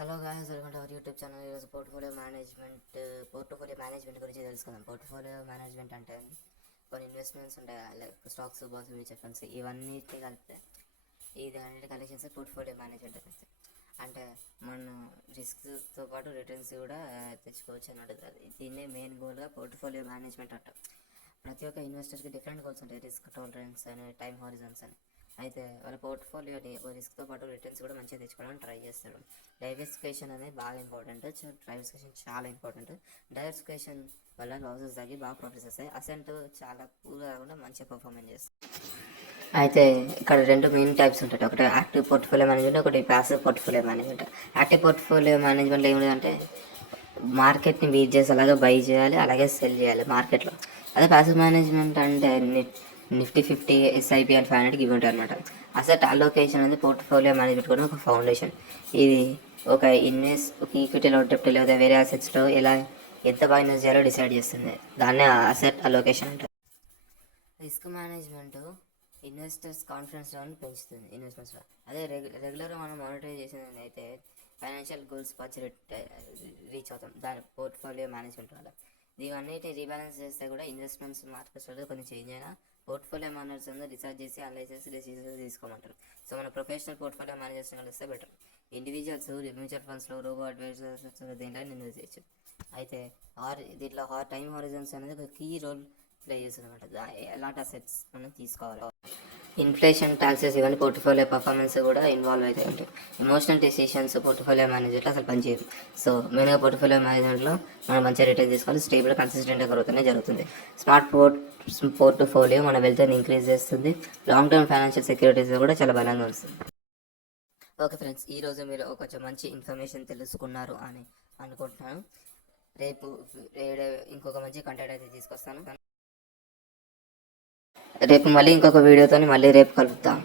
Hello guys, welcome to our YouTube channel. ఈరోజు portfolio management గురించి తెలుసుకుందాం. పోర్ట్ఫోలియో మేనేజ్మెంట్ అంటే కొన్ని ఇన్వెస్ట్మెంట్స్ ఉంటాయి, like stocks, bonds, mutual funds, ఇవన్నిటి కలిపితే ఇది అన్నిటి కలెక్షన్స్ పోర్ట్ఫోలియో మేనేజ్మెంట్ అనేది. అంటే మనం రిస్క్తో పాటు రిటర్న్స్ కూడా తెచ్చుకోవచ్చు అన్నట్టు. దీన్నే మెయిన్ గోల్గా పోర్ట్ఫోలియో మేనేజ్మెంట్ అంటాం. ప్రతి ఒక్క ఇన్వెస్టర్కి డిఫరెంట్ గోల్స్ ఉంటాయి, రిస్క్ టాలరెన్స్ అని, టైం హారిజన్స్ అని. అయితే వాళ్ళ పోర్ట్ఫోలియోని రిస్క్తో పాటు రిటర్న్స్ కూడా మంచిగా తెచ్చుకోవడానికి ట్రై చేస్తాడు. డైవర్సిఫికేషన్ అనేది బాగా ఇంపార్టెంట్. డైవర్సిఫికేషన్ చాలా ఇంపార్టెంట్. డైవర్సిఫికేషన్ వల్ల లాసెస్ తగ్గి బాగా ప్రాఫిట్స్ వస్తాయి. అసెంట్ చాలా పూర్గా కాకుండా మంచిగా పర్ఫార్మెన్స్ చేస్తాయి. అయితే ఇక్కడ రెండు మెయిన్ టైప్స్ ఉంటాయి, ఒకటి యాక్టివ్ పోర్ట్ఫోలియో మేనేజ్మెంట్, ఒకటి passive portfolio management. Active portfolio మేనేజ్మెంట్లో ఏమిటంటే మార్కెట్ని బీట్ చేసి అలాగే బై చేయాలి, అలాగే సెల్ చేయాలి మార్కెట్లో. అదే ప్యాసివ్ మేనేజ్మెంట్ అంటే నిఫ్టీ 50, ఎస్ఐపి అండ్ 500 ఇవి ఉంటాయి అనమాట. అసెట్ అలోకేషన్ అనేది పోర్ట్ఫోలియో మేనేజ్మెంట్ కూడా ఒక ఫౌండేషన్. ఇది ఒక ఈక్విటీలో, డెప్ట్ లేదా వేరే అసెట్స్లో ఎంత బాగా ఇన్వెస్ట్ చేయాలో డిసైడ్ చేస్తుంది. దాన్నే అసెట్ అలోకేషన్ అంటారు. రిస్క్ మేనేజ్మెంట్ ఇన్వెస్టర్స్ కాన్ఫిడెన్స్ లెవెల్ని పెంచుతుంది ఇన్వెస్ట్మెంట్స్లో. అదే రెగ్యులర్గా మనం మానిటర్ చేసేది అయితే ఫైనాన్షియల్ గోల్స్ రీచ్ అవుతాం దాని పోర్ట్ఫోలియో మేనేజ్మెంట్ వల్ల. ఇవన్నిటి రీబ్యాలెన్స్ చేస్తే కూడా ఇన్వెస్ట్మెంట్స్ మార్కెట్స్లో కొంచెం చేంజ్ అయినా పోర్ట్ఫోలియో మేనేజర్స్ అందరూ రీసెర్చ్ చేసి అనలైజ్ చేసి డెసిషన్స్ తీసుకోమంటారు. సో మన ప్రొఫెషనల్ పోర్ట్ఫోలియో మేనేజర్స్ కలిస్తే బెటర్. ఇండివిజువల్స్ మ్యూచువల్ ఫండ్స్లో, రోబో అడ్వైజర్స్ దేంట్లో ఇన్వెస్ట్ చేయొచ్చు. అయితే దీంట్లో టైం హారిజన్స్ అనేది ఒక కీ రోల్ ప్లే చేస్తుంది అనమాట. ఎలాంటి అసెట్స్ మనం తీసుకోవాలి, ఇన్ఫ్లేషన్, ట్యాక్సెస్, ఇవన్నీ పోర్ట్ఫోలియో పర్ఫార్మెన్స్ కూడా ఇన్వాల్వ్ అయితే ఉంటాయి. ఎమోషనల్ డెసిషన్స్ పోర్ట్ఫోలియో మేనేజ్మెంట్లో అసలు పనిచేయదు. సో మెయిన్గా పోర్ట్ఫోలియో మేనేజ్మెంట్లో మనం మంచిగా రిటర్న్ తీసుకోవాలి, స్టేబుల్ కన్సిస్టెంట్గా గ్రోత్ జరుగుతుంది. స్మార్ట్ పోర్ట్ఫోలియో మన వెల్త్ని ఇంక్రీజ్ చేస్తుంది, లాంగ్ టర్మ్ ఫైనాన్షియల్ సెక్యూరిటీస్ కూడా చాలా బలంగా వస్తుంది. ఓకే ఫ్రెండ్స్, ఈరోజు మీరు కొంచెం మంచి ఇన్ఫర్మేషన్ తెలుసుకున్నారు అని అనుకుంటున్నాను. రేపు ఇంకొక మంచి కంటెంట్ అయితే తీసుకొస్తాను. రేపు మళ్ళీ ఇంకొక వీడియోతో రేపు కలుద్దాం.